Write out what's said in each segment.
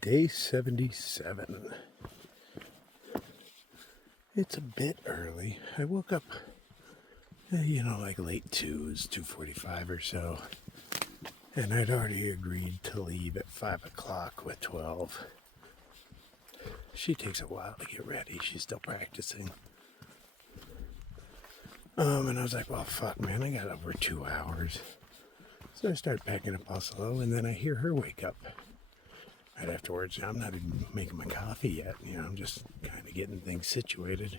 Day 77. It's a bit early. I woke up, like late 2:45 or so. And I'd already agreed to leave at 5 o'clock with 12. She takes a while to get ready. She's still practicing. And I was like, well, fuck, man, I got over 2 hours. So I start packing up all slow, and then I hear her wake up. Right afterwards, I'm not even making my coffee yet. I'm just kind of getting things situated.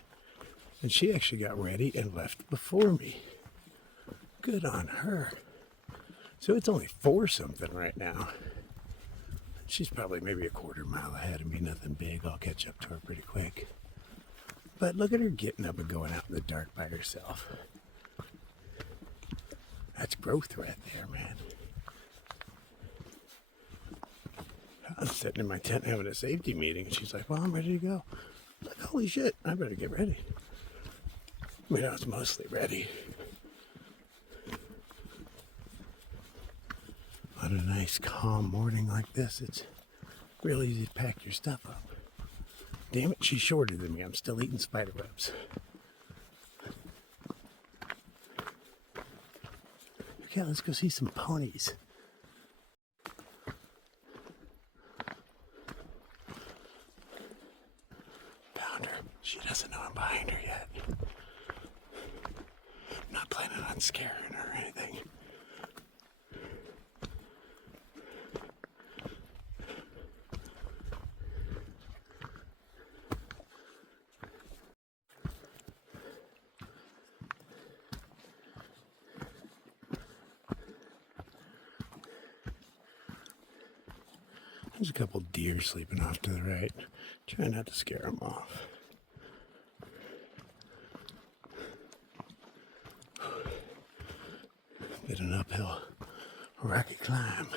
And she actually got ready and left before me. Good on her. So it's only 4-something right now. She's probably maybe a quarter mile ahead of me. Nothing big. I'll catch up to her pretty quick. But look at her getting up and going out in the dark by herself. That's growth right there, man. I was sitting in my tent having a safety meeting, and she's like, well, I'm ready to go. I'm like, holy shit, I better get ready. I mean, I was mostly ready. On a nice, calm morning like this, it's real easy to pack your stuff up. Damn it, she's shorter than me. I'm still eating spider webs. Okay, let's go see some ponies. Found her. She doesn't know I'm behind her yet. I'm not planning on scaring her or anything. There's a couple deer sleeping off to the right. Try not to scare them off. Bit an uphill, rocky climb.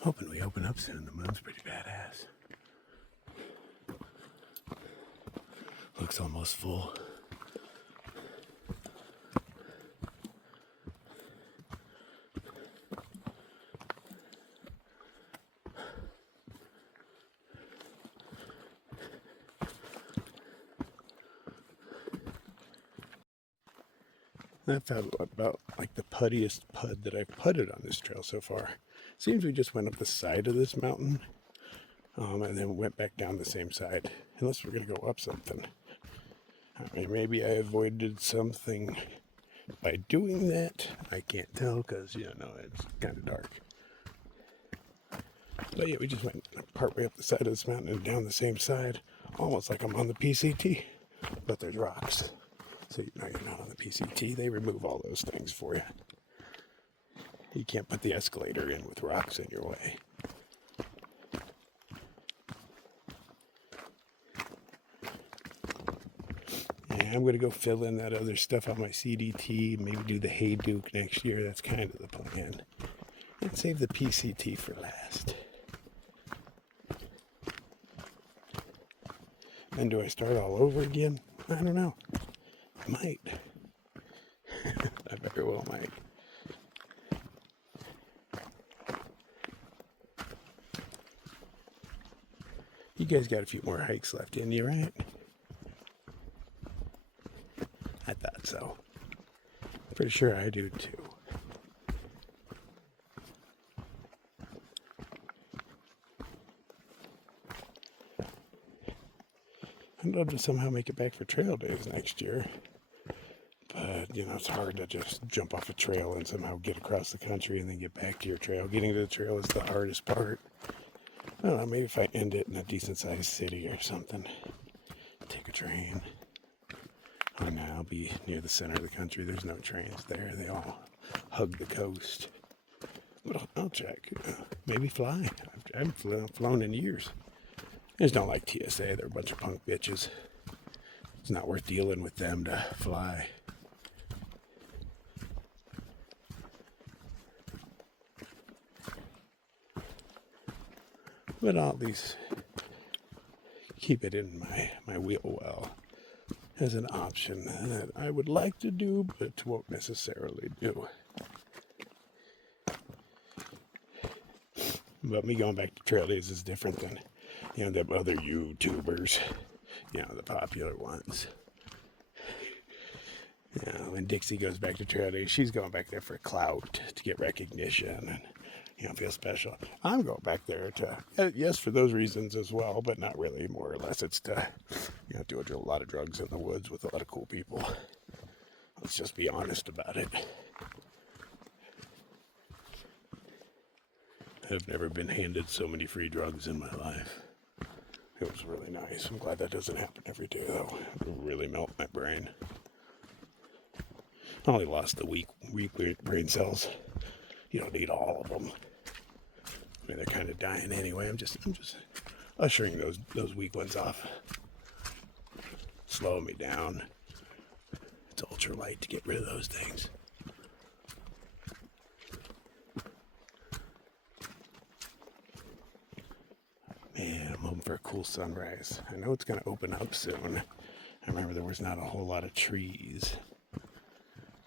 Hoping we open up soon. The moon's pretty badass. Looks almost full. That felt about like the puttiest pud that I've putted on this trail so far. Seems we just went up the side of this mountain and then went back down the same side. Unless we're going to go up something. I mean, maybe I avoided something by doing that. I can't tell because, it's kind of dark. But yeah, we just went partway up the side of this mountain and down the same side. Almost like I'm on the PCT. But there's rocks. So you're not on the PCT. They remove all those things for you. You can't put the escalator in with rocks in your way. Yeah, I'm going to go fill in that other stuff on my CDT. Maybe do the Hey Duke next year. That's kind of the plan. And save the PCT for last. And do I start all over again? I don't know. I might. I very well might. You guys got a few more hikes left in you, right? I thought so. Pretty sure I do too. I'd love to somehow make it back for trail days next year. But, it's hard to just jump off a trail and somehow get across the country and then get back to your trail. Getting to the trail is the hardest part. I don't know, maybe if I end it in a decent-sized city or something. Take a train. Oh, no, I'll be near the center of the country. There's no trains there. They all hug the coast. But I'll check. Maybe fly. I haven't flown in years. I just don't like TSA. They're a bunch of punk bitches. It's not worth dealing with them to fly. But I'll at least keep it in my wheel well as an option that I would like to do, but won't necessarily do. But me going back to trail days is different than, the other YouTubers, the popular ones. When Dixie goes back to trail days, she's going back there for clout, to get recognition and, feel special. I'm going back there to, yes, for those reasons as well, but not really. More or less, it's to, do a lot of drugs in the woods with a lot of cool people. Let's just be honest about it. I've never been handed so many free drugs in my life. It was really nice. I'm glad that doesn't happen every day, though. It would really melt my brain. I only lost the weak brain cells. You don't need all of them. I mean, they're kind of dying anyway. I'm just ushering those weak ones off. Slowing me down. It's ultralight to get rid of those things. Man, I'm hoping for a cool sunrise. I know it's going to open up soon. I remember there was not a whole lot of trees.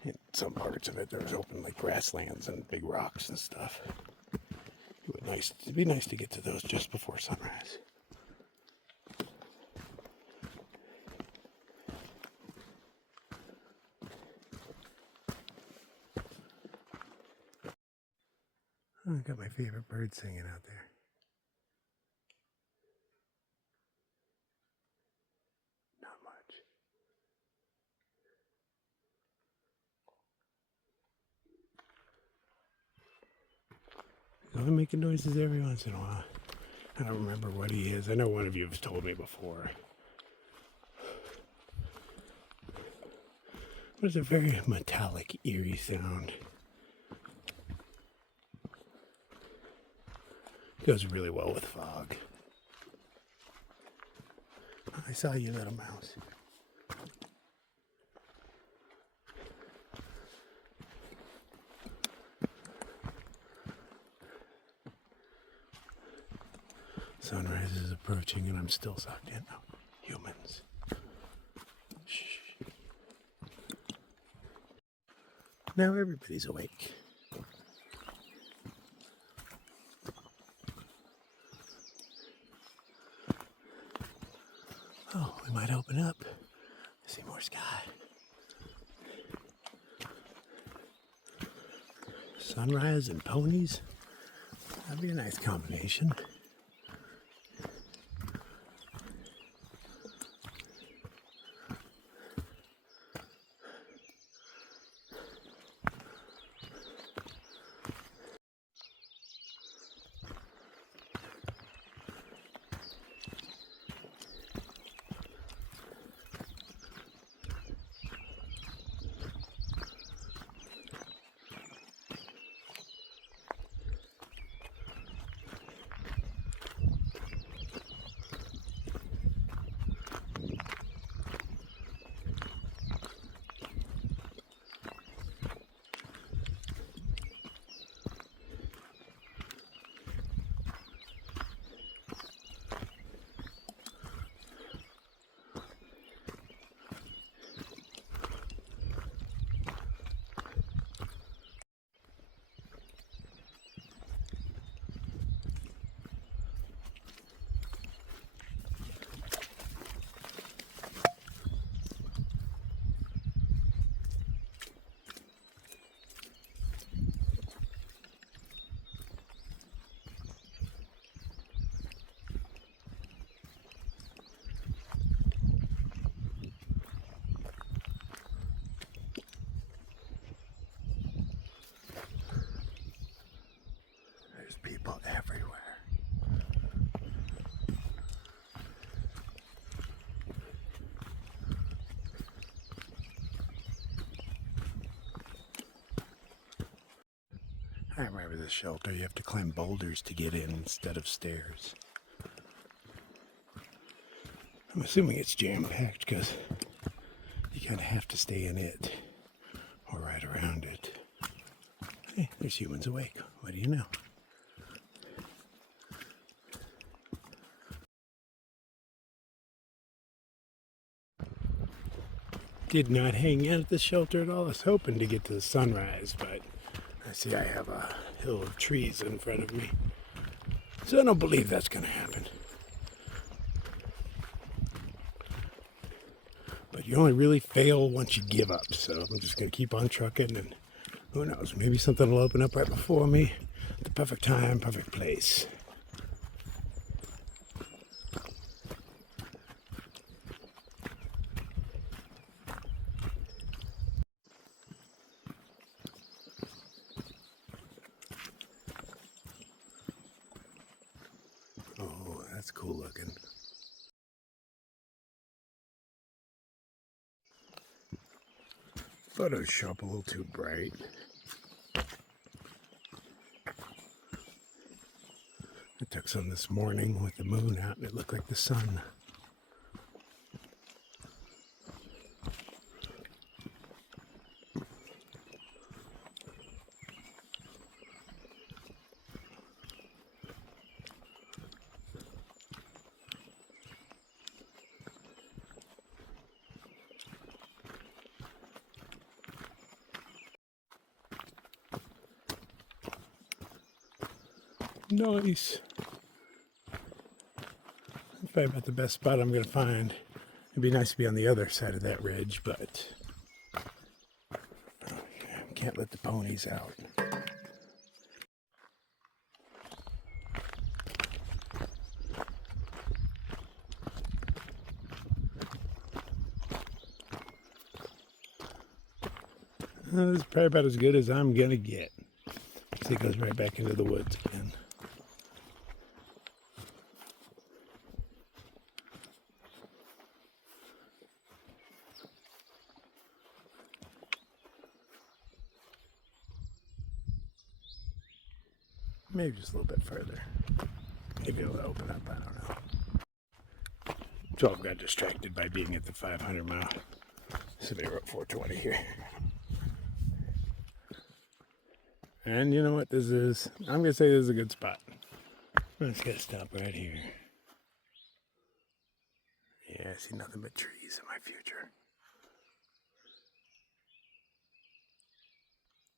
In some parts of it, there was open like grasslands and big rocks and stuff. It'd be nice to get to those just before sunrise. Oh, I got my favorite bird singing out there. Not much. He's only making noises every once in a while. I don't remember what he is. I know one of you have told me before. But it's a very metallic, eerie sound. Goes really well with fog. I saw you, little mouse. Sunrise is approaching and I'm still sucked in. Oh, humans. Shh. Now everybody's awake. Oh, we might open up. See more sky. Sunrise and ponies. That'd be a nice combination. People everywhere. I remember this shelter. You have to climb boulders to get in instead of stairs. I'm assuming it's jam-packed because you kind of have to stay in it or right around it. Hey, there's humans awake. What do you know? Did not hang out at the shelter at all. I was hoping to get to the sunrise, but I see I have a hill of trees in front of me. So I don't believe that's going to happen. But you only really fail once you give up. So I'm just going to keep on trucking, and who knows, maybe something will open up right before me. The perfect time, perfect place. Oh, that's cool looking. Photoshop a little too bright. I took some this morning with the moon out and it looked like the sun. Nice. That's probably about the best spot I'm going to find. It'd be nice to be on the other side of that ridge, but can't let the ponies out. This is probably about as good as I'm going to get. See, it goes right back into the woods again. Maybe just a little bit further. Maybe it'll open up, I don't know. 12 got distracted by being at the 500 mile. So they wrote 420 here. And you know what this is? I'm going to say this is a good spot. I'm just going to stop right here. Yeah, I see nothing but trees in my future.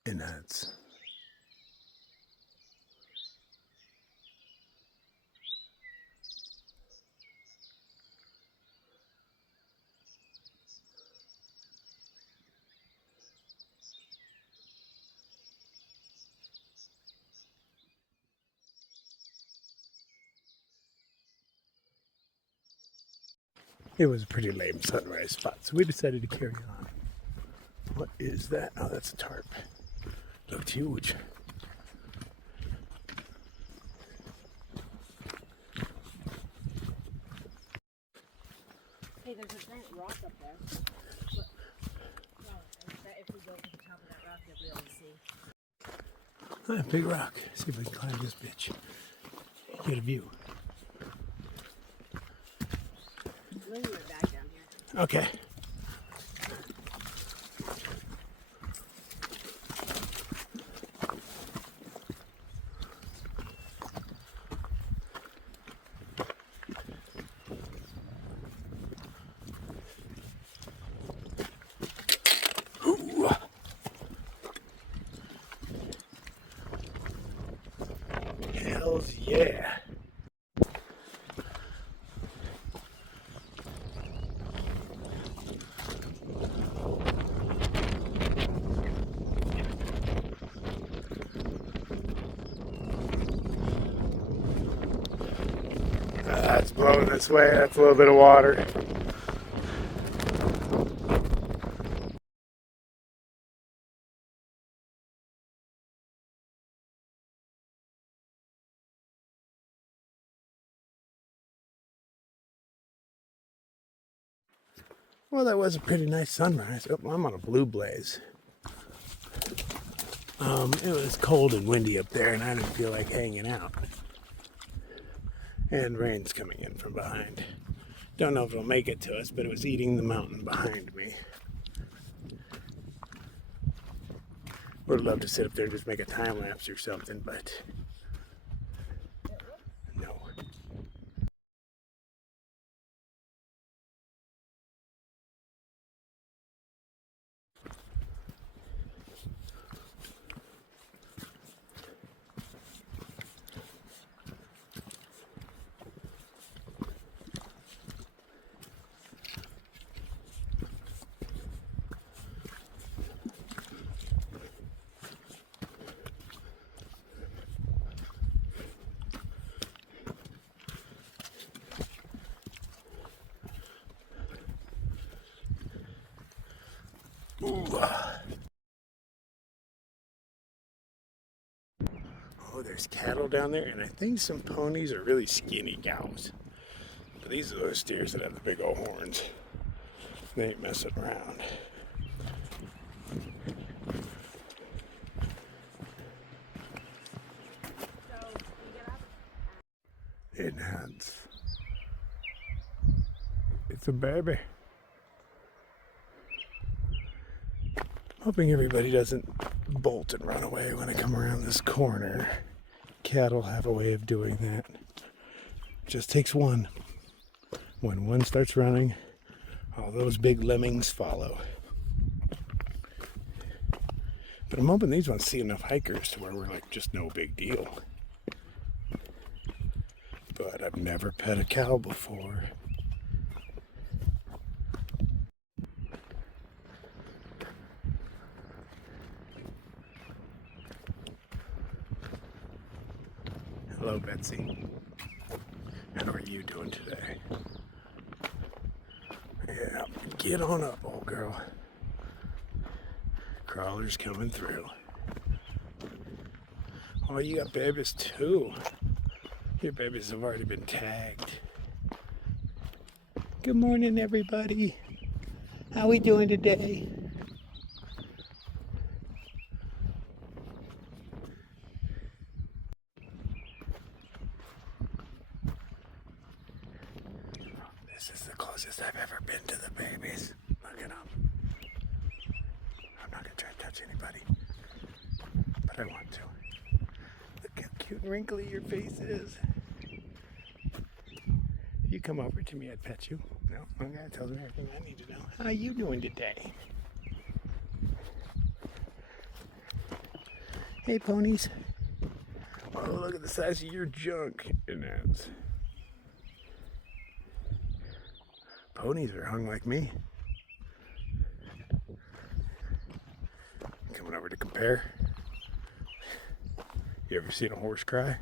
And that's... It was a pretty lame sunrise spot, so we decided to carry on. What is that? Oh, that's a tarp. Looked huge. Hey, there's a giant rock up there. Look. No, if we go to the top of that rock, you'll be able to see. Ah, big rock. See if we can climb this bitch. Get a view. Bring your back down here. Okay. Ooh. Hells yeah. It's blowing this way. That's a little bit of water. Well, that was a pretty nice sunrise. Oh, I'm on a blue blaze. It was cold and windy up there, and I didn't feel like hanging out. And rain's coming in from behind. Don't know if it'll make it to us, but it was eating the mountain behind me. Would love to sit up there and just make a time lapse or something, but no. there's cattle down there, and I think some ponies are really skinny cows. But these are those steers that have the big old horns. They ain't messing around. Enhance. It's a baby. Hoping everybody doesn't bolt and run away when I come around this corner. Cattle have a way of doing that. Just takes one. When one starts running, all those big lemmings follow. But I'm hoping these ones see enough hikers to where we're like just no big deal. But I've never pet a cow before. Hello, Betsy. How are you doing today? Yeah, get on up, old girl. Crawler's coming through. Oh, you got babies too. Your babies have already been tagged. Good morning, everybody. How we doing today? This is the closest I've ever been to the babies. Look at them. I'm not gonna try to touch anybody, but I want to. Look how cute and wrinkly your face is. If you come over to me, I'd pet you. No, okay, that tells me everything I need to know. How you doing today? Hey, ponies. Oh, look at the size of your junk. And that's... Ponies are hung like me. Coming over to compare. You ever seen a horse cry?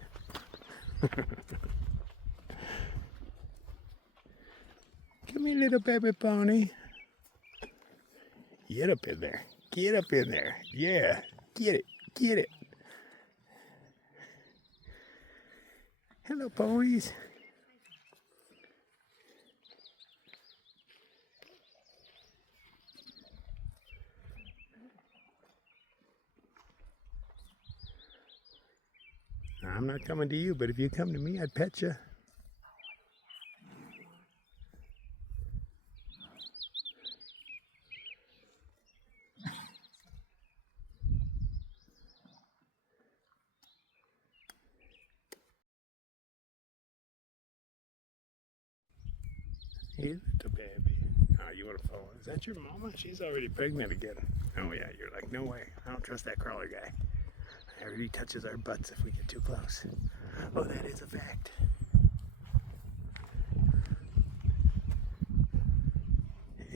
Come here, little baby pony. Get up in there. Get up in there. Yeah. Get it. Get it. Hello, ponies. I'm not coming to you, but if you come to me, I'd pet you. Hey, little baby. Oh, you want to follow? Is that your mama? She's already pregnant again. Oh, yeah, you're like, no way. I don't trust that crawler guy. I heard he touches our butts if we get too close. Oh, that is a fact.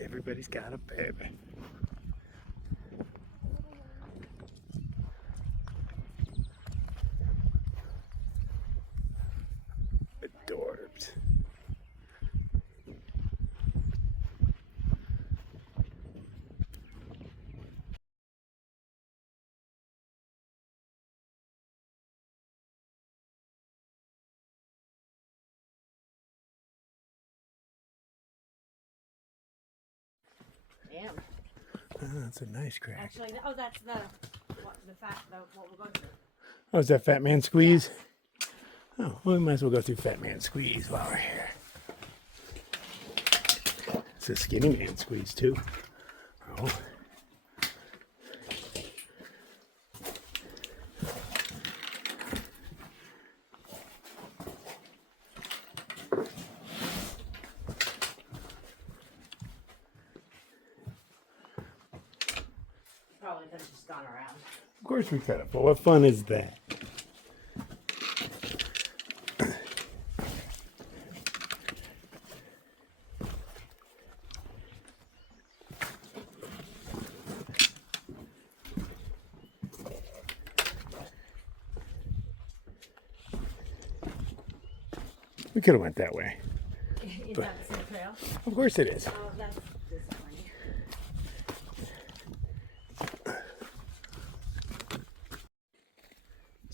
Everybody's got a baby. Adorbs. Damn. Oh, that's a nice crack. Actually, oh, that's the what we're going through. Oh, is that Fat Man Squeeze? Oh, well, we might as well go through Fat Man Squeeze while we're here. It's a Skinny Man Squeeze, too. Oh. Probably could have just gone around. Of course we could have, but what fun is that? We could have went that way. Is that the same trail? Of course it is. Oh, that's disappointing.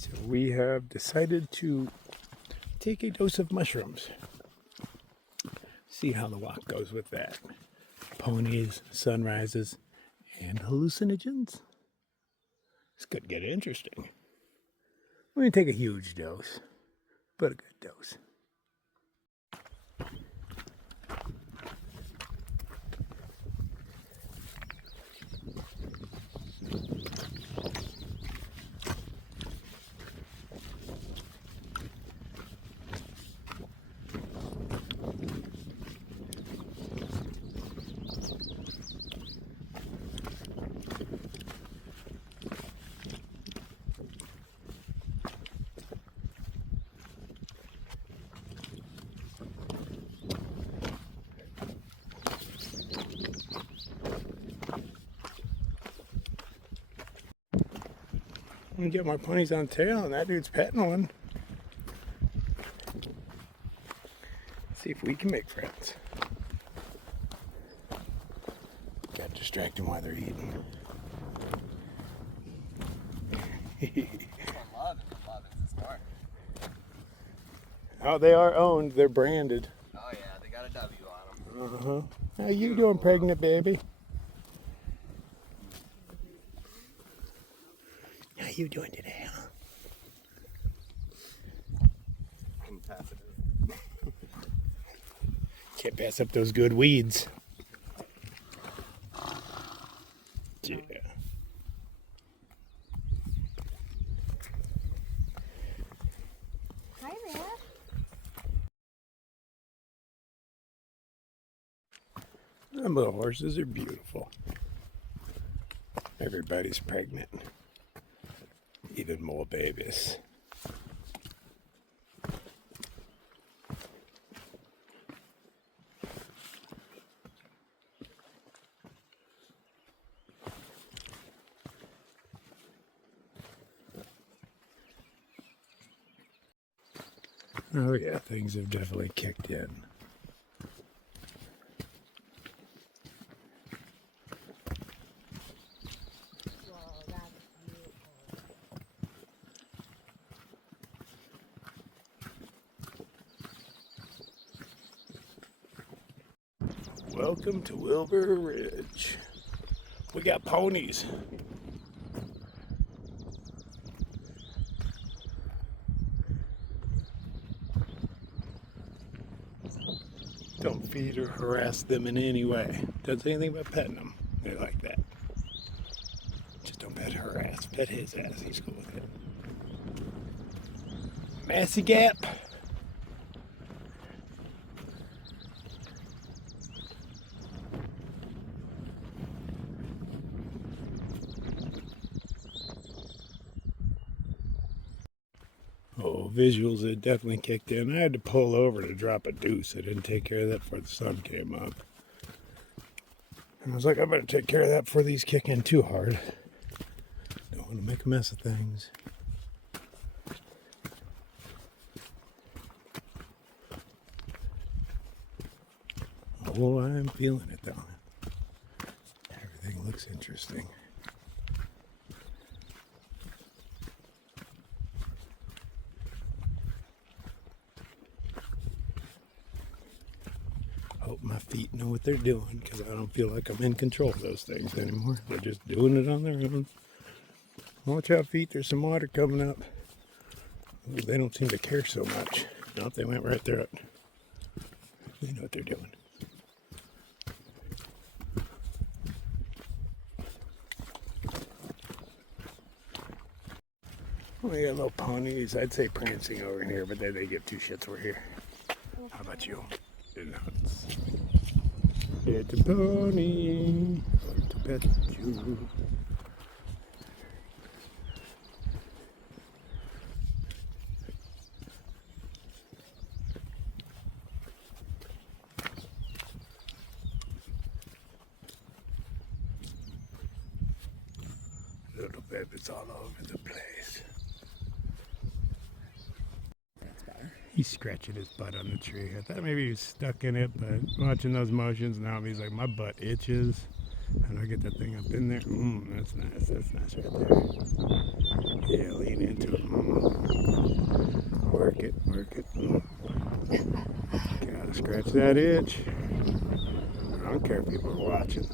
So we have decided to take a dose of mushrooms. See how the walk goes with that. Ponies, sunrises, and hallucinogens. This could get interesting. We're going to take a huge dose, but a good dose. I'm gonna get my ponies on tail, and that dude's petting one. See if we can make friends. Gotta distract them while they're eating. Oh, they are owned. They're branded. Oh yeah, they got a W on them. Uh-huh. How you doing, pregnant baby? How you doing today, huh? Can't pass up those good weeds. Yeah. Hi there. Them little horses are beautiful. Everybody's pregnant. Even more babies. Oh yeah, things have definitely kicked in. Whoa, that's beautiful. Welcome to Wilbur Ridge. We got ponies. Don't feed or harass them in any way. Doesn't say anything about petting them. They like that. Just don't pet harass. Pet his ass. He's cool with it. Massey Gap. Oh, visuals had definitely kicked in. I had to pull over to drop a deuce. I didn't take care of that before the sun came up. And I was like, I better take care of that before these kick in too hard. Don't want to make a mess of things. Oh, I'm feeling it though. Everything looks interesting. Hope my feet know what they're doing, because I don't feel like I'm in control of those things anymore. They're just doing it on their own. Watch out, feet. There's some water coming up. Ooh, they don't seem to care so much. Nope, they went right through it. They know what they're doing. We got little ponies. I'd say prancing over here, but they give two shits we're here. How about you? Nuts. It's a pony to pet you. Little baby's all over the place. He's scratching his butt on the tree. I thought maybe he was stuck in it, but watching those motions now, he's like, my butt itches. How do I get that thing up in there? That's nice. That's nice right there. Yeah, lean into it. Work it, work it. Gotta scratch that itch. I don't care if people are watching.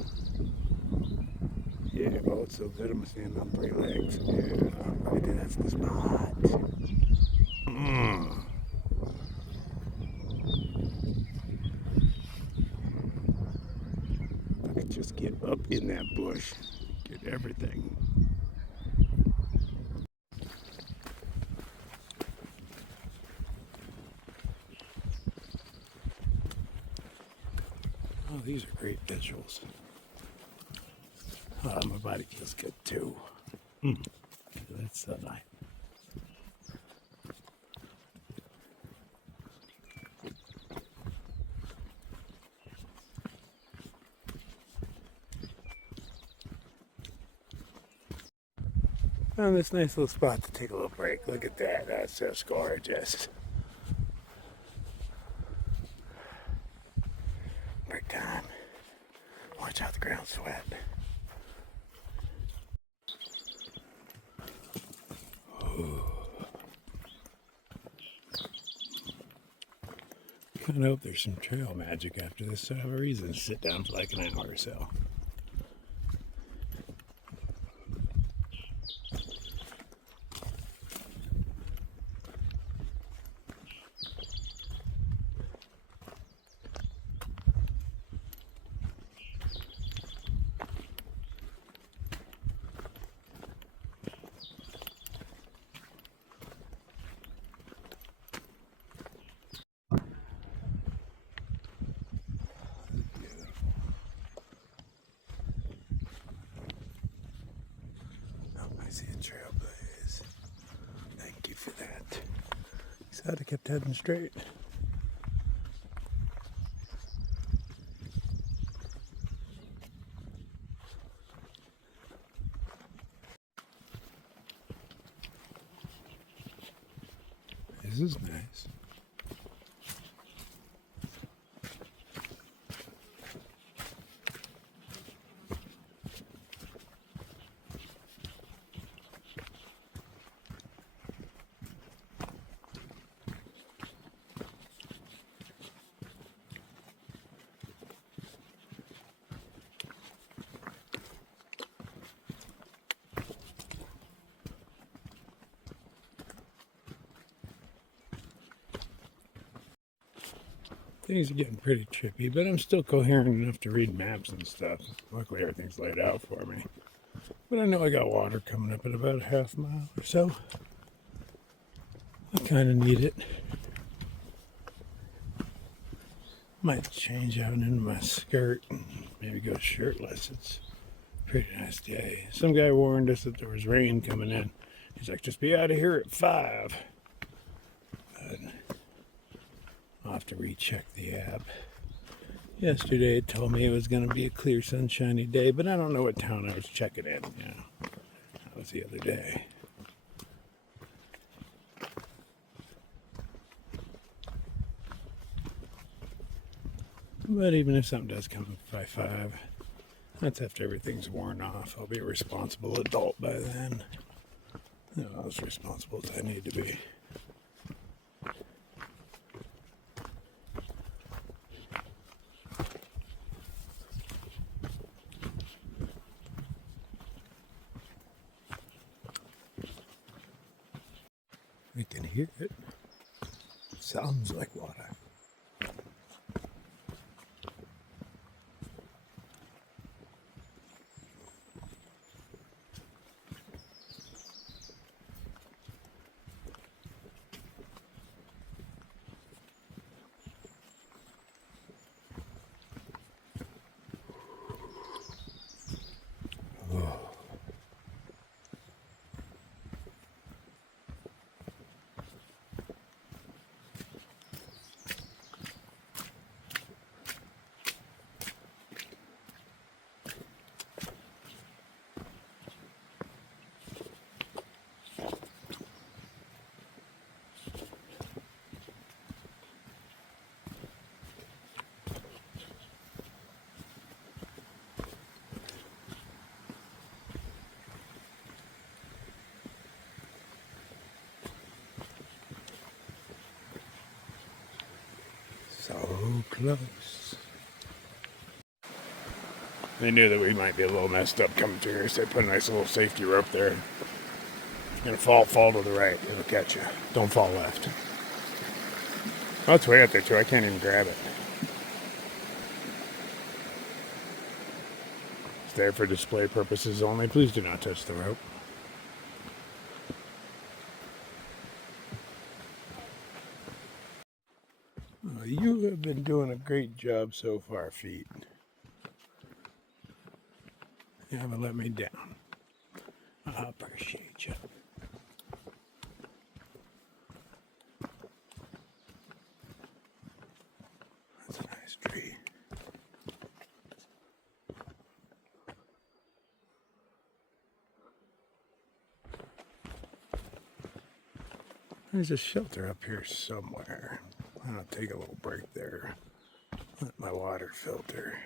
Yeah, oh, it's so good. I'm standing on 3 legs. Yeah, right there, that's the spot. I could just get up in that bush, get everything. Oh, these are great visuals. Oh, my body feels good too. That's so nice. Found this nice little spot to take a little break. Look at that. That's just gorgeous. Break time. Watch out, the ground's wet. I hope there's some trail magic after this, so I have a reason to sit down for like an hour or so. I see a trailblaze. Thank you for that. Glad I kept heading straight. This is nice. Things are getting pretty trippy, but I'm still coherent enough to read maps and stuff. Luckily, everything's laid out for me. But I know I got water coming up in about a half mile or so. I kind of need it. Might change out into my skirt and maybe go shirtless. It's a pretty nice day. Some guy warned us that there was rain coming in. He's like, just be out of here at 5. But I'll have to recheck the app. Yesterday it told me it was going to be a clear, sunshiny day, but I don't know what town I was checking in. That was the other day. But even if something does come up by 5, that's after everything's worn off. I'll be a responsible adult by then. As responsible as I need to be. We can hear it. Sounds like water. close. They knew that we might be a little messed up coming through here, so they put a nice little safety rope there. You're gonna fall to the right. It'll catch you. Don't fall left. Oh, it's way up there too. I can't even grab it. It's there for display purposes only. Please do not touch the rope. Oh, you have been doing a great job so far, feet. You haven't let me down. I appreciate you. That's a nice tree. There's a shelter up here somewhere. I'll take a little break there. Let my water filter.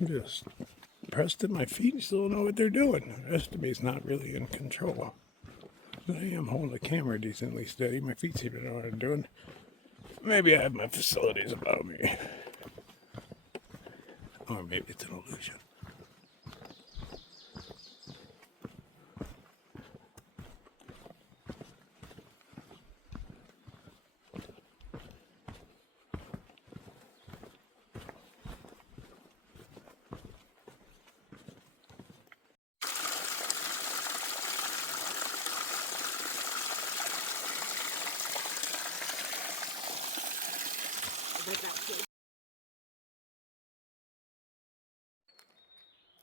I'm just pressed at my feet and still don't know what they're doing. The rest of me is not really in control. I am holding the camera decently steady. My feet seem to know what I'm doing. Maybe I have my facilities about me. Or maybe it's an illusion.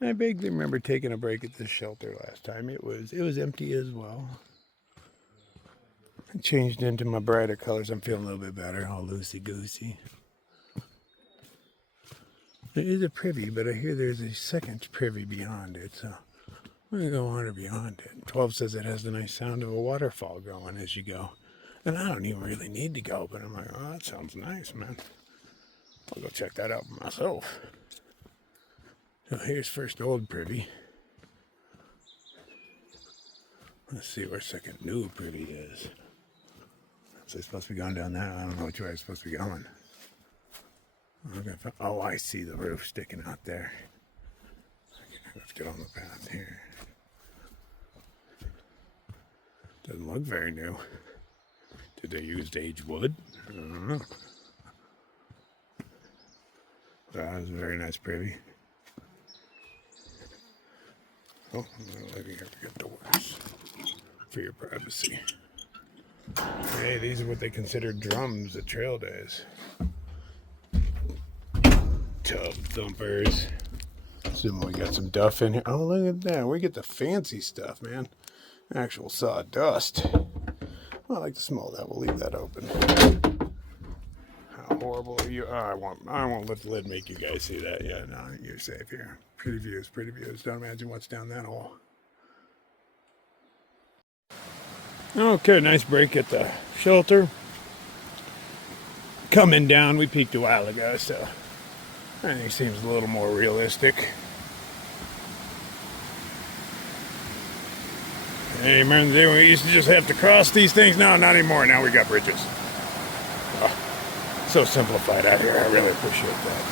I vaguely remember taking a break at this shelter last time. It was empty as well. I changed into my brighter colors. I'm feeling a little bit better, all loosey-goosey. There is a privy, but I hear there's a second privy beyond it, so I'm going to go on or beyond it. 12 says it has the nice sound of a waterfall going as you go. And I don't even really need to go, but I'm like, oh, that sounds nice, man. I'll go check that out myself. So here's first old privy. Let's see where second new privy is. So it's supposed to be going down there. I don't know which way it's supposed to be going. Oh, I see the roof sticking out there. Let's get on the path here. Doesn't look very new. Did they use aged wood? I don't know. That was a very nice privy. Oh, I'm not letting you get doors for your privacy. Hey, these are what they consider drums at trail days. Tub thumpers. Assuming we got some duff in here. Oh, look at that. We get the fancy stuff, man. Actual sawdust. I like the smell of that. We'll leave that open. How horrible are you? Oh, I won't let the lid make you guys see that. Yeah, no, you're safe here. Pretty views, pretty views. Don't imagine what's down that hole. Okay, nice break at the shelter. Coming down, we peaked a while ago, so I think it seems a little more realistic. Hey, remember the day when we used to just have to cross these things? No, not anymore. Now we got bridges. Oh, so simplified out here. I really appreciate that.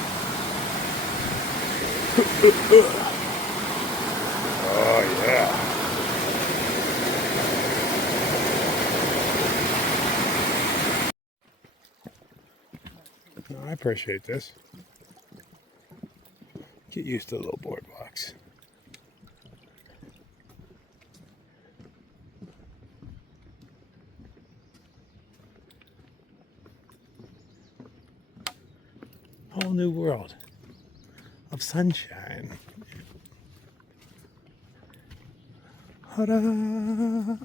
Oh, yeah. I appreciate this. Get used to the little boardwalks. Whole new world of sunshine. Ta-da!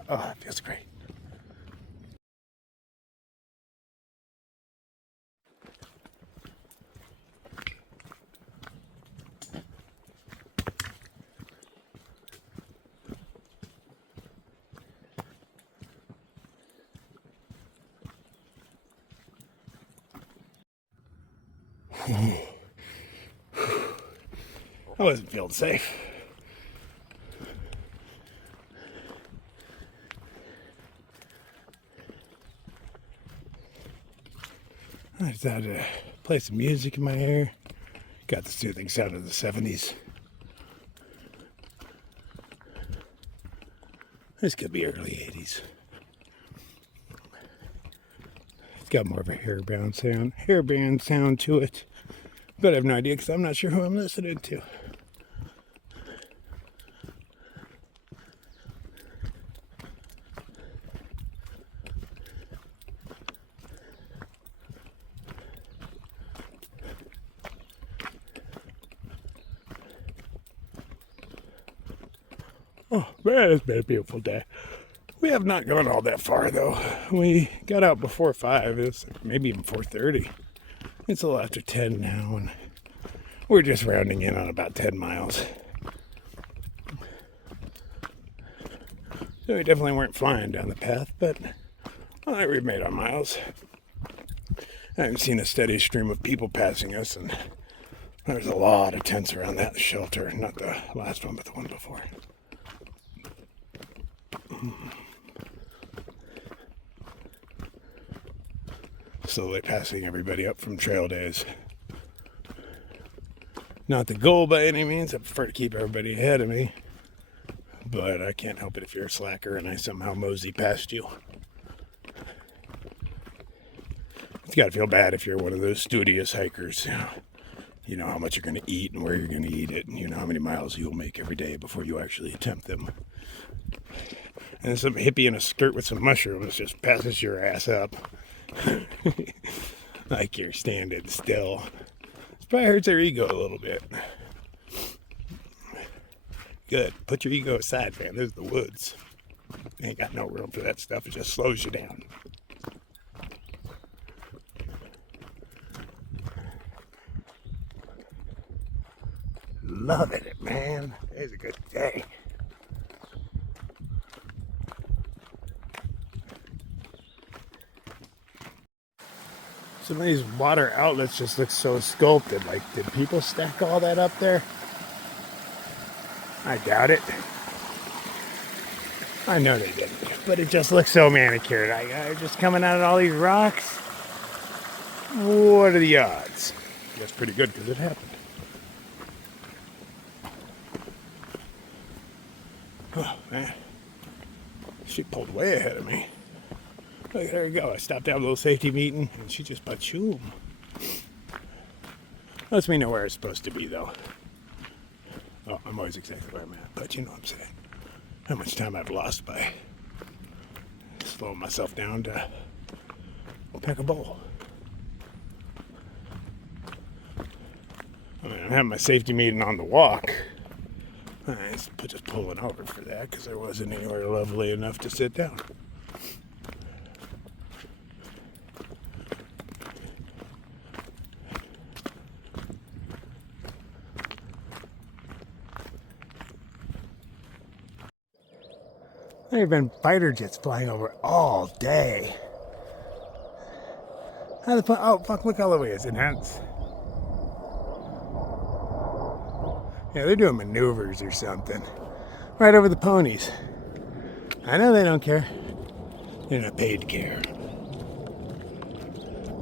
Oh, it feels great. I wasn't feeling safe. I just had to play some music in my ear. Got the soothing sound of the 70s. This could be early 80s. It's got more of a hairband sound to it. But I have no idea because I'm not sure who I'm listening to. Oh man, it's been a beautiful day. We have not gone all that far though. We got out before 5. It's maybe even 4:30. It's a little after 10 now, and we're just rounding in on about 10 miles. So we definitely weren't flying down the path, but I think we've made our miles. I haven't seen a steady stream of people passing us, and there's a lot of tents around that shelter. Not the last one, but the one before. Slowly passing everybody up from trail days. Not the goal by any means. I prefer to keep everybody ahead of me. But I can't help it if you're a slacker and I somehow mosey past you. It's got to feel bad if you're one of those studious hikers. You know how much you're going to eat and where you're going to eat it. And you know how many miles you'll make every day before you actually attempt them. And some hippie in a skirt with some mushrooms just passes your ass up. Like you're standing still. This probably hurts their ego a little bit. Good. Put your ego aside, man. There's the woods. Ain't got no room for that stuff. It just slows you down. Loving it, man. It's a good day. Some of these water outlets just look so sculpted. Like, did people stack all that up there? I doubt it. I know they didn't, but it just looks so manicured. Just coming out of all these rocks. What are the odds? That's pretty good because it happened. Oh man, she pulled way ahead of me. Look, there you go. I stopped to have a little safety meeting, and she just bachoom. Lets me know where it's supposed to be, though. Oh, I'm always exactly where I'm at, but you know what I'm saying. How much time I've lost by slowing myself down to pack a bowl. I mean, I'm having my safety meeting on the walk. I was just pulling over for that because there wasn't anywhere lovely enough to sit down. There have been fighter jets flying over all day. How the fuck? Oh, fuck, look all the way. It's intense. Yeah, they're doing maneuvers or something. Right over the ponies. I know they don't care. They're not paid to care.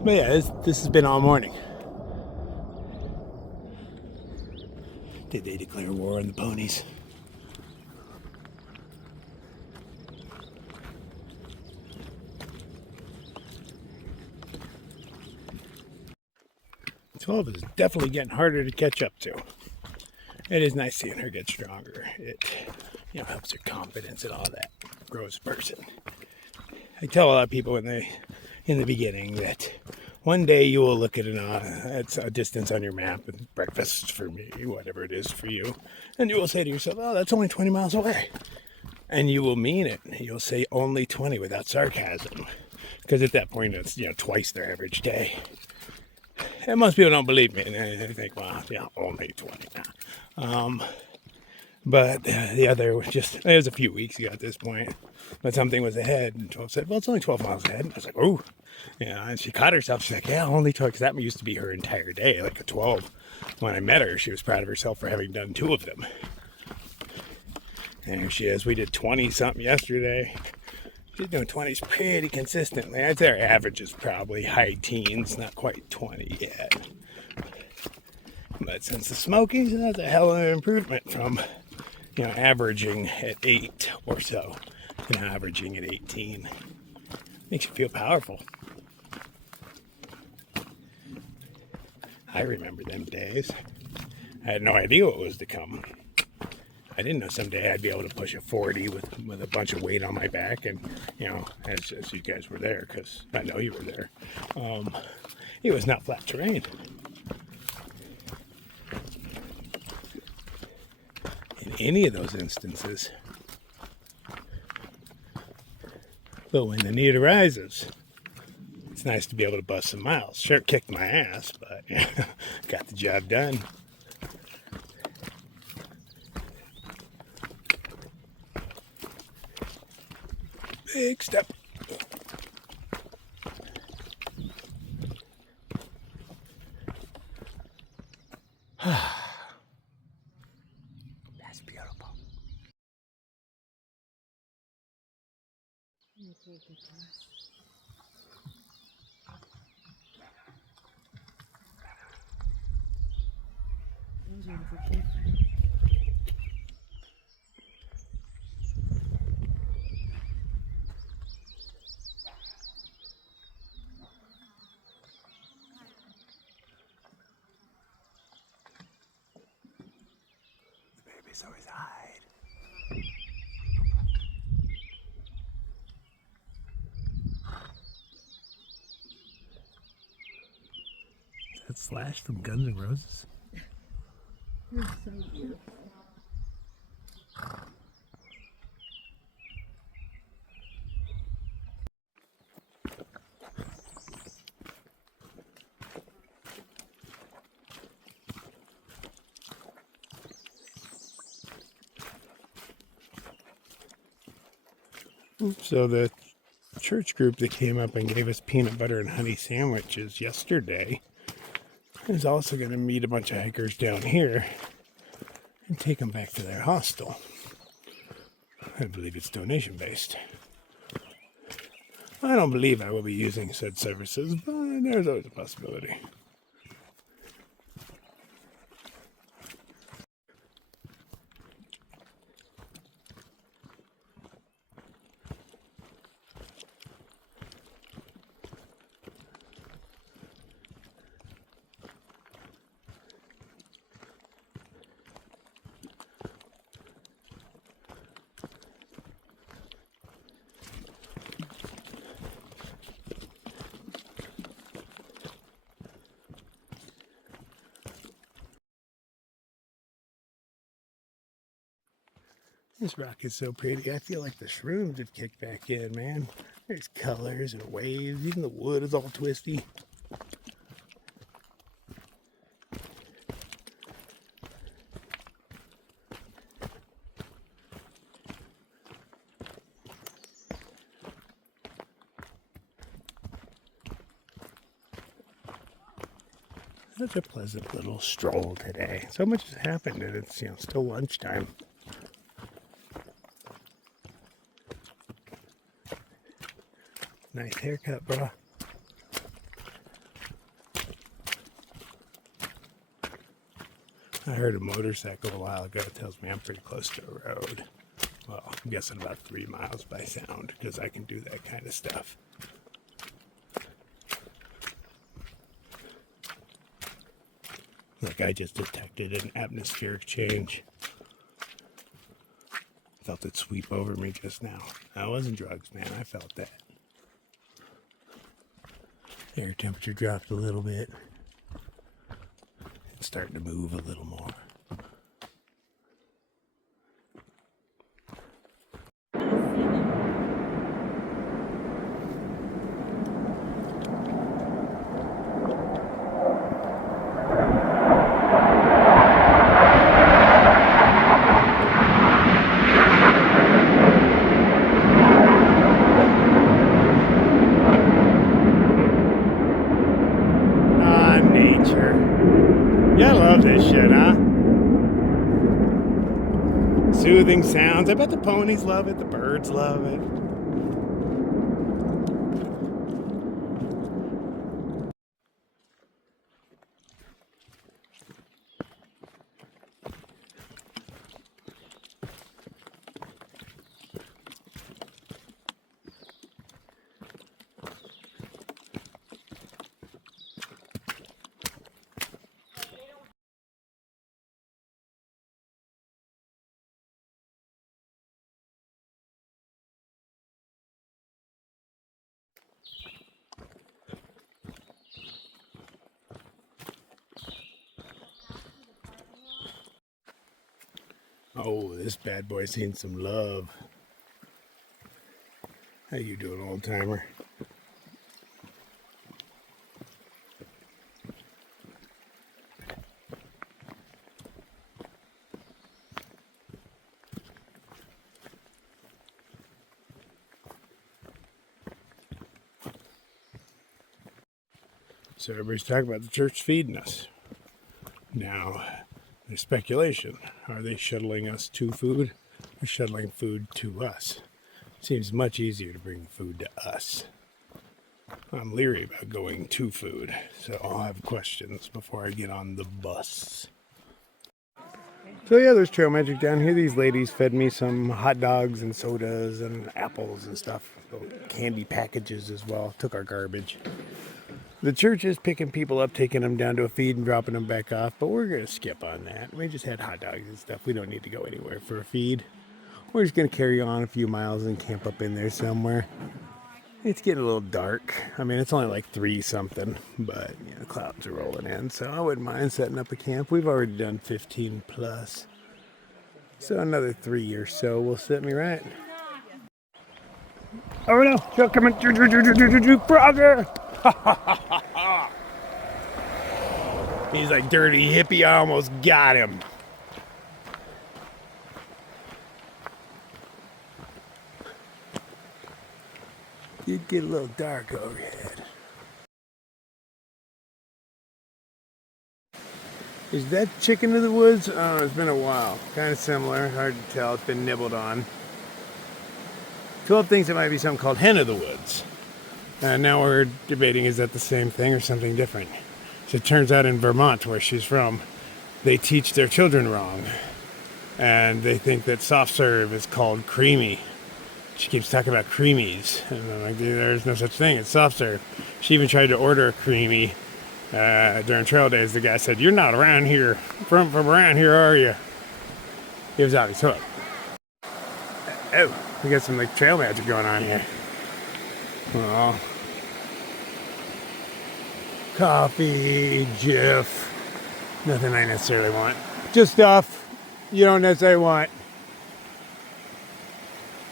But yeah, this has been all morning. Did they declare war on the ponies? Twelve is definitely getting harder to catch up to. It is nice seeing her get stronger. It, helps her confidence and all that. Grows a person. I tell a lot of people in the beginning that one day you will look at it's a distance on your map and breakfast for me, whatever it is for you, and you will say to yourself, "Oh, that's only 20 miles away," and you will mean it. You'll say only 20 without sarcasm, because at that point it's twice their average day. And most people don't believe me, and they think, "Well, only 20 now." But the other was just, it was a few weeks ago at this point, but something was ahead, and 12 said, well, it's only 12 miles ahead. And I was like, oh, yeah, and she caught herself. She's like, yeah, only 12, because that used to be her entire day, like a 12. When I met her, she was proud of herself for having done 2 of them. And here she is. We did 20 something yesterday. She's doing 20s pretty consistently. I'd say our average is probably high teens, not quite 20 yet. But since the smoking, that's a hell of an improvement from, averaging at 8 or so, averaging at 18. Makes you feel powerful. I remember them days. I had no idea what was to come. I didn't know someday I'd be able to push a 40 with a bunch of weight on my back, and as you guys were there, because I know you were there. It was not flat terrain. In any of those instances. But when the need arises, it's nice to be able to bust some miles. Sure, it kicked my ass, but got the job done. Big step. That's beautiful. Babies always hide. Is that Slash from Guns N' Roses? You're so beautiful. So the church group that came up and gave us peanut butter and honey sandwiches yesterday is also going to meet a bunch of hikers down here and take them back to their hostel. I believe it's donation based. I don't believe I will be using said services, but there's always a possibility. This rock is so pretty. I feel like the shrooms have kicked back in, man. There's colors and waves. Even the wood is all twisty. Such a pleasant little stroll today. So much has happened, and it's still lunchtime. Nice haircut, bro. I heard a motorcycle a while ago. It tells me I'm pretty close to a road. Well, I'm guessing about 3 miles by sound, because I can do that kind of stuff. Like I just detected an atmospheric change. Felt it sweep over me just now. That wasn't drugs, man. I felt that. Air temperature dropped a little bit. It's starting to move a little more. Soothing sounds. I bet the ponies love it. The birds love it. Oh, this bad boy's seen some love. How you doing, old timer? So everybody's talking about the church feeding us. Now, there's speculation. Are they shuttling us to food or shuttling food to us? Seems much easier to bring food to us. I'm leery about going to food, so I'll have questions before I get on the bus. So yeah, there's trail magic down here. These ladies fed me some hot dogs and sodas and apples and stuff. Little candy packages as well. Took our garbage. The church is picking people up, taking them down to a feed and dropping them back off, but we're going to skip on that. We just had hot dogs and stuff. We don't need to go anywhere for a feed. We're just going to carry on a few miles and camp up in there somewhere. It's getting a little dark. I mean, it's only like 3 something, but you know, clouds are rolling in, so I wouldn't mind setting up a camp. We've already done 15 plus. So another 3 or so will set me right. Oh no, they're coming. Frogger! He's like dirty hippie. I almost got him. It'd get a little dark overhead. Is that chicken of the woods? Oh, it's been a while. Kind of similar. Hard to tell. It's been nibbled on. 12 thinks it might be something called hen of the woods. Now we're debating, is that the same thing or something different? So it turns out in Vermont, where she's from, they teach their children wrong. And they think that soft serve is called creamy. She keeps talking about creamies. And I'm like, there's no such thing. It's soft serve. She even tried to order a creamy during trail days. The guy said, "You're not around here. From around here, are you?" He was out his hook. Oh, we got some like trail magic going on here. Oh. Coffee, Jif. Nothing I necessarily want. Just stuff you don't necessarily want.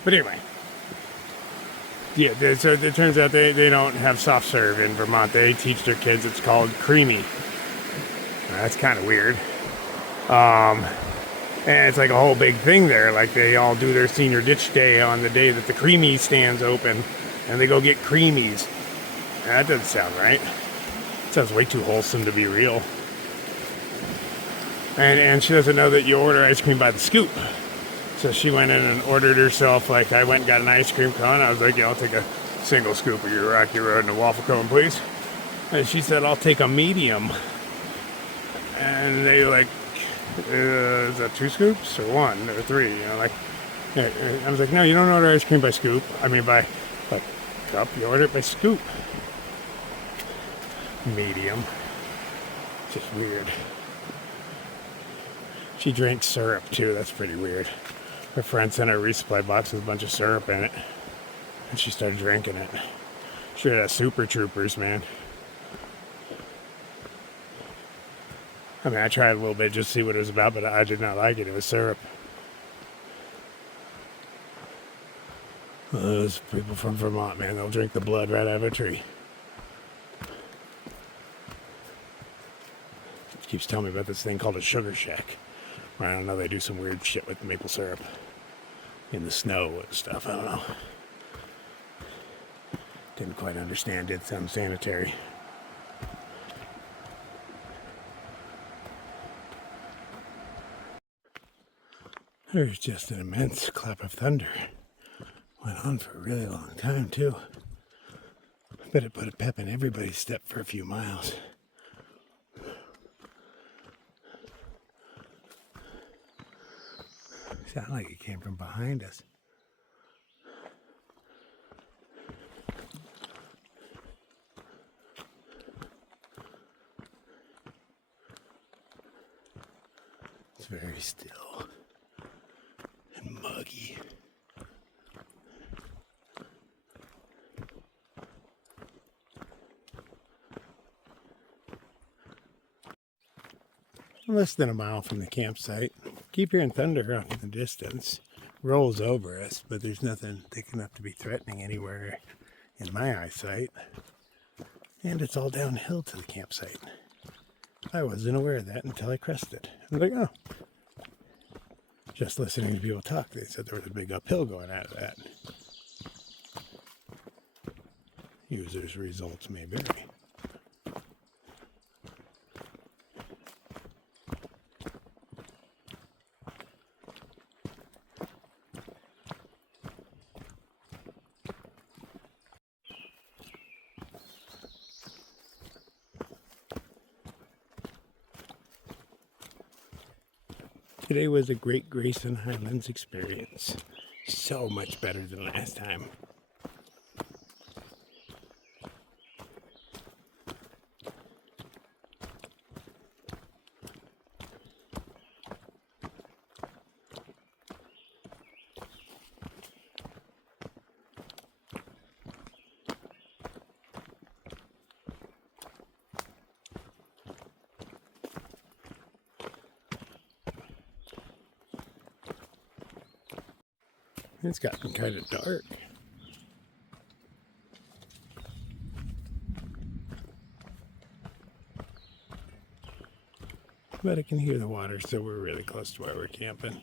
But anyway. Yeah, so it turns out they don't have soft serve in Vermont. They teach their kids it's called creamy. That's kind of weird. And it's like a whole big thing there. Like they all do their senior ditch day on the day that the creamy stand's open. And they go get creamies. That doesn't sound right. It sounds way too wholesome to be real. And she doesn't know that you order ice cream by the scoop. So she went in and ordered herself, like I went and got an ice cream cone. I was like, yeah, I'll take a single scoop of your Rocky Road and a waffle cone, please. And she said, I'll take a medium. And they were like, is that 2 scoops or 1 or 3? You know, like, I was like, no, you don't order ice cream by scoop. I mean, by cup, you order it by scoop. Medium. Just weird. She drank syrup too. That's pretty weird. Her friend sent her a resupply box with a bunch of syrup in it, and she started drinking it. Sure, that's Super Troopers, man. I mean, I tried a little bit just to see what it was about, but I did not like it. It was syrup. Those people from Vermont, man, they'll drink the blood right out of a tree. She keeps telling me about this thing called a sugar shack. I don't know, they do some weird shit with maple syrup in the snow and stuff. I don't know. Didn't quite understand it. Sounds sanitary. There's just an immense clap of thunder. Went on for a really long time, too. But it put a pep in everybody's step for a few miles. Sounded like it came from behind us. It's very still and muggy. Less than a mile from the campsite. Keep hearing thunder off in the distance. Rolls over us, but there's nothing thick enough to be threatening anywhere in my eyesight. And it's all downhill to the campsite. I wasn't aware of that until I crested. I was like, oh. Just listening to people talk, they said there was a big uphill going out of that. Users' results may vary. Today was a great Grayson Highlands experience. So much better than last time. It's gotten kind of dark. But I can hear the water, so we're really close to where we're camping.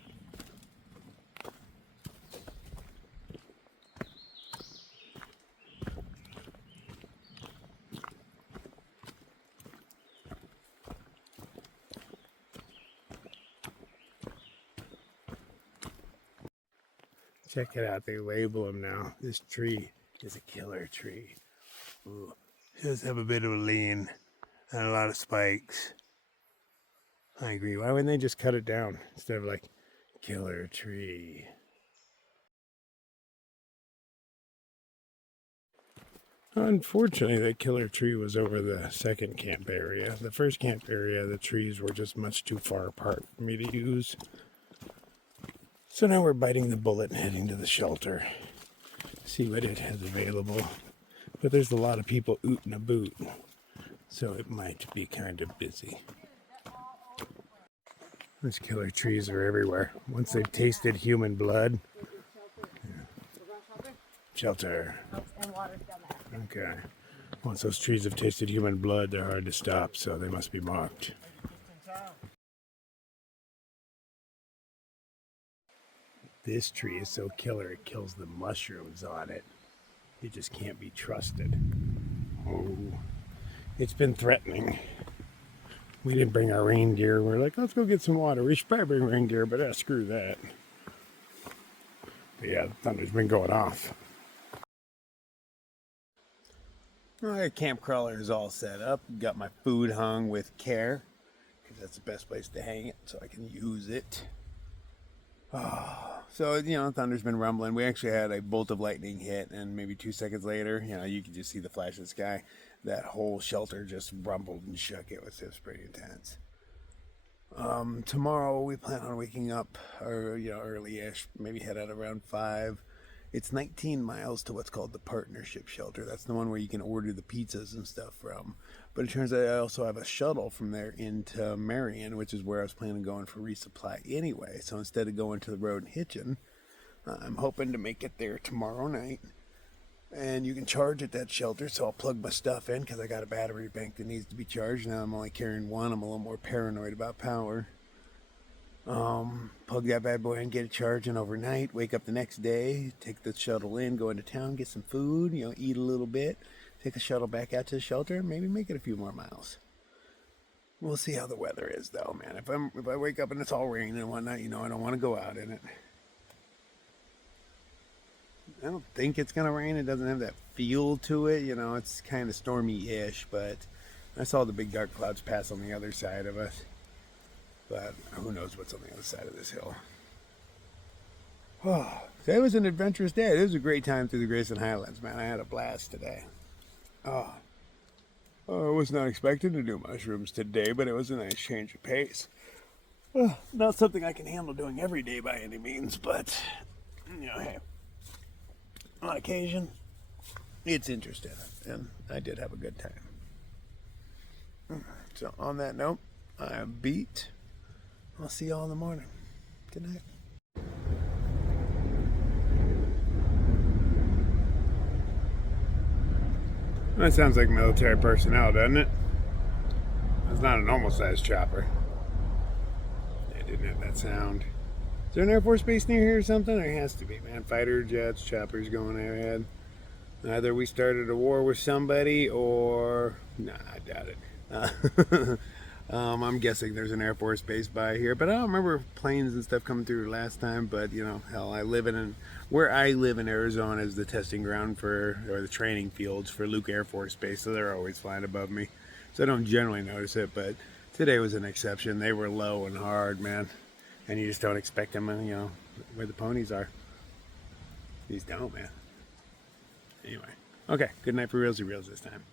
Check it out, they label them now. This tree is a killer tree. Ooh, it does have a bit of a lean and a lot of spikes. I agree. Why wouldn't they just cut it down instead of like killer tree? Unfortunately, that killer tree was over the second camp area. The first camp area, the trees were just much too far apart for me to use. So now we're biting the bullet and heading to the shelter. See what it has available. But there's a lot of people ootin' a boot. So it might be kind of busy. These killer trees are everywhere. Once they've tasted human blood. Yeah. Shelter. And water's down there. Okay. Once those trees have tasted human blood, they're hard to stop, so they must be marked. This tree is so killer, it kills the mushrooms on it. It just can't be trusted. Oh, it's been threatening. We didn't bring our rain gear. We're like, let's go get some water. We should probably bring rain gear, but screw that. But yeah, the thunder's been going off. Alright, camp crawler is all set up. Got my food hung with care, because that's the best place to hang it, so I can use it. So, you know, thunder's been rumbling. We actually had a bolt of lightning hit, and maybe 2 seconds later, you know, you could just see the flash of the sky. That whole shelter just rumbled and shook. It was pretty intense. Tomorrow we plan on waking up, or, you know, early-ish, maybe head out around 5. It's 19 miles to what's called the Partnership Shelter. That's the one where you can order the pizzas and stuff from. But it turns out I also have a shuttle from there into Marion, which is where I was planning on going for resupply anyway. So instead of going to the road and hitching, I'm hoping to make it there tomorrow night. And you can charge at that shelter, so I'll plug my stuff in because I got a battery bank that needs to be charged. Now I'm only carrying one. I'm a little more paranoid about power. Plug that bad boy in, get it charging overnight, wake up the next day, take the shuttle in, go into town, get some food, you know, eat a little bit, take the shuttle back out to the shelter, maybe make it a few more miles. We'll see how the weather is, though, man. If I wake up and it's all raining and whatnot, you know, I don't want to go out in it. I don't think it's gonna rain. It doesn't have that feel to it, you know. It's kind of stormy-ish, but I saw the big dark clouds pass on the other side of us. But who knows what's on the other side of this hill. Oh, today was an adventurous day. It was a great time through the Grayson Highlands, man. I had a blast today. Oh, I was not expecting to do mushrooms today, but it was a nice change of pace. Not something I can handle doing every day by any means, but, you know, hey, on occasion, it's interesting, and I did have a good time. So, on that note, I am beat. I'll see y'all in the morning. Good night. That sounds like military personnel, doesn't it? It's not a normal sized chopper. It didn't have that sound. Is there an Air Force base near here or something? There has to be, man. Fighter jets, choppers going ahead. Either we started a war with somebody or... Nah, I doubt it. I'm guessing there's an Air Force base by here, but I don't remember planes and stuff coming through last time. But, you know, hell, where I live in Arizona is the testing ground or the training fields for Luke Air Force Base, so they're always flying above me. So I don't generally notice it, but today was an exception. They were low and hard, man. And you just don't expect them, you know, where the ponies are. These don't, man. Anyway. Okay, good night for Realsy Reels this time.